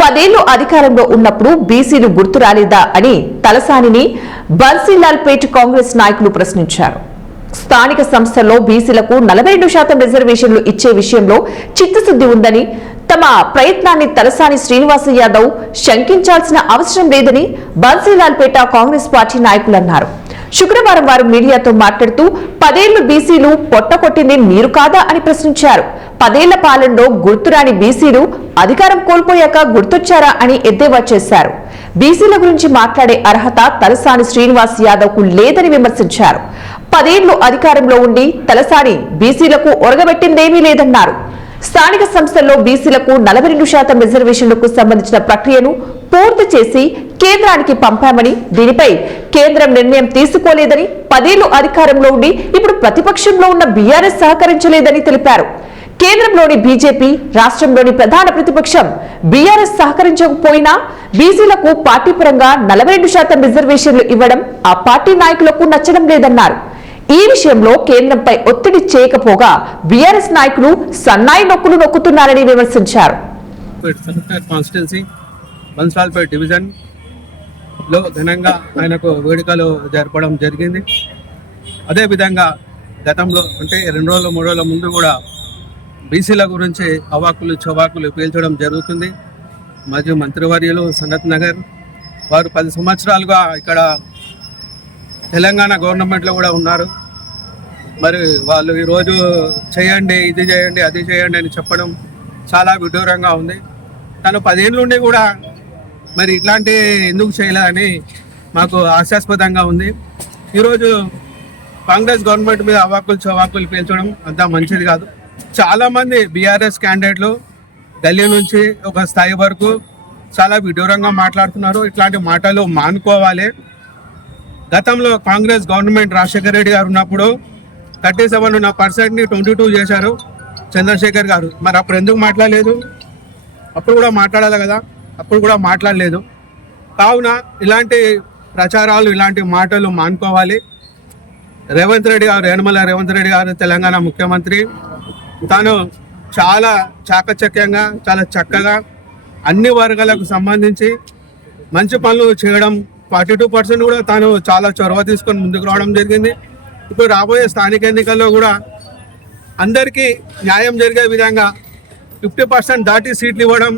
10 ఏళ్లు అధికారంలో ఉన్నప్పుడు బీసీలు గుర్తు రాలేదా అని తలసానిని బన్సీలాల్పేట్ కాంగ్రెస్ నాయకులు ప్రశ్నించారు. స్థానిక సంస్థల్లో బీసీలకు 42% రిజర్వేషన్లు ఇచ్చే విషయంలో చిత్తశుద్ది ఉందని, తమ ప్రయత్నాన్ని తలసాని శ్రీనివాస్ యాదవ్ శంకించాల్సిన అవసరం లేదని బన్సీలాల్పేట కాంగ్రెస్ పార్టీ నాయకులు అన్నారు. శుక్రవారం వారు మీడియాతో మాట్లాడుతూ 10 ఏళ్లు బీసీలు పొట్టకొట్టింది మీరు కాదా అని ప్రశ్నించారు. 10 ఏళ్ల పాలనలో గుర్తురాని బీసీలు అధికారం కోల్పోయాక గుర్తొచ్చారా అని ఎద్దేవా చేశారు. బీసీల గురించి మాట్లాడే అర్హత తలసాని శ్రీనివాస్ యాదవ్ కు లేదని విమర్శించారు. 10 ఏళ్లు అధికారంలో ఉండి తలసాని బీసీలకు ఒరగబెట్టిందేమీ లేదన్నారు. స్థానిక సంస్థల్లో బీసీలకు 42% రిజర్వేషన్లకు సంబంధించిన ప్రక్రియను పూర్తి చేసి కేంద్రానికి పంపామని, దీనిపై కేంద్రం నిర్ణయం తీసుకోలేదని, 10 ఏళ్లు అధికారంలో ఉండి ఇప్పుడు ప్రతిపక్షంలో ఉన్న బీఆర్ఎస్ సహకరించలేదని తెలిపారు. కేంద్రంలోని బీజేపీ, రాష్ట్రంలోని ప్రధాన ప్రతిపక్షం బీఆర్ఎస్ సహకరించకపోయినా బీసీలకు పార్టీ పరంగా 42% రిజర్వేషన్లు ఇవ్వడం ఆ పార్టీ నాయకులకు నచ్చడం లేదన్నారు. ఈ విషయంలో కేంద్రంపై ఒత్తిడి చేయకపోగా బీఆర్ఎస్ నాయకులు సన్నాయి నొక్కులు నొక్కుతున్నారని విమర్శించారు. బన్సీలాల్పేట్ డివిజన్ లో ఘనంగా ఆయనకు వేడుకలు జరపడం జరిగింది. అదేవిధంగా గతంలో అంటే 2 రోజులు 3 రోజుల ముందు కూడా బీసీల గురించి అవాకులు చవాకులు పీల్చడం జరుగుతుంది. మాజీ మంత్రివర్యులు సనత్ నగర్ వారు 10 సంవత్సరాలుగా ఇక్కడ తెలంగాణ గవర్నమెంట్లో కూడా ఉన్నారు. మరి వాళ్ళు ఈరోజు చేయండి, ఇది చేయండి, అది చేయండి అని చెప్పడం చాలా విడ్డూరంగా ఉంది. తను 10 ఏళ్ళ నుండి కూడా మరి ఇట్లాంటి ఎందుకు చేయలేదని మాకు హాస్యాస్పదంగా ఉంది. ఈరోజు కాంగ్రెస్ గవర్నమెంట్ మీద అవాకులు చవాకులు పీల్చడం అంతా మంచిది కాదు. చాలామంది బీఆర్ఎస్ క్యాండిడేట్లు ఢిల్లీ నుంచి ఒక స్థాయి వరకు చాలా విడ్డూరంగా మాట్లాడుతున్నారు. ఇట్లాంటి మాటలు మానుకోవాలి. గతంలో కాంగ్రెస్ గవర్నమెంట్ రాజశేఖర రెడ్డి గారు ఉన్నప్పుడు 37% 22 చేశారు చంద్రశేఖర్ గారు. మరి అప్పుడు ఎందుకు మాట్లాడలేదు? అప్పుడు కూడా మాట్లాడాలి కదా, అప్పుడు కూడా మాట్లాడలేదు. కావున ఇలాంటి ప్రచారాలు, ఇలాంటి మాటలు మానుకోవాలి. రేవంత్ రెడ్డి గారు, యనమల రేవంత్ రెడ్డి గారు తెలంగాణ ముఖ్యమంత్రి. తాను చాలా చాకచక్యంగా, చాలా చక్కగా అన్ని వర్గాలకు సంబంధించి మంచి పనులు చేయడం, 42% కూడా తాను చాలా చొరవ తీసుకొని ముందుకు రావడం జరిగింది. ఇప్పుడు రాబోయే స్థానిక ఎన్నికల్లో కూడా అందరికీ న్యాయం జరిగే విధంగా 50% దాటి సీట్లు ఇవ్వడం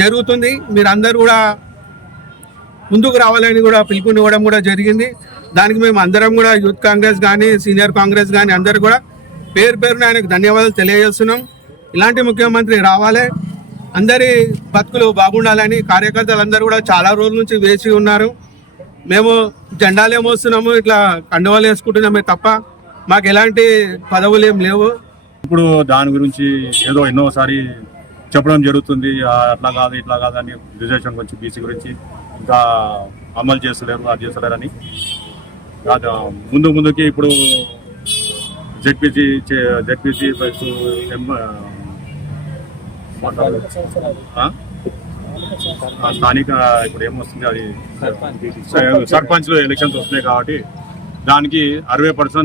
జరుగుతుంది. మీరందరూ కూడా ముందుకు రావాలని కూడా పిలుపునివ్వడం కూడా జరిగింది. దానికి మేము అందరం కూడా యూత్ కాంగ్రెస్ కానీ, సీనియర్ కాంగ్రెస్ కానీ అందరూ కూడా పేరు పేరున ఆయనకు ధన్యవాదాలు తెలియజేస్తున్నాం. ఇలాంటి ముఖ్యమంత్రి రావాలి, అందరి బతుకులు బాగుండాలని కార్యకర్తలు అందరూ కూడా చాలా రోజుల నుంచి వేచి ఉన్నారు. మేము జెండాలు ఏమొస్తున్నాము, ఇట్లా కండువాలు వేసుకుంటున్నామే తప్ప మాకు ఎలాంటి పదవులు ఏం లేవు. ఇప్పుడు దాని గురించి ఏదో ఎన్నోసారి చెప్పడం జరుగుతుంది. అట్లా కాదు, ఇట్లా కాదని, రిజర్వేషన్ గురించి, బీసీ గురించి ఇంకా అమలు చేస్తలేరు, అది చేస్తలేరని. ముందుకి ఇప్పుడు జెడ్పీసీ స్థానిక ఇప్పుడు ఏమొస్తుంది, అది సర్పంచ్లు ఎలక్షన్స్ వస్తున్నాయి కాబట్టి దానికి 60%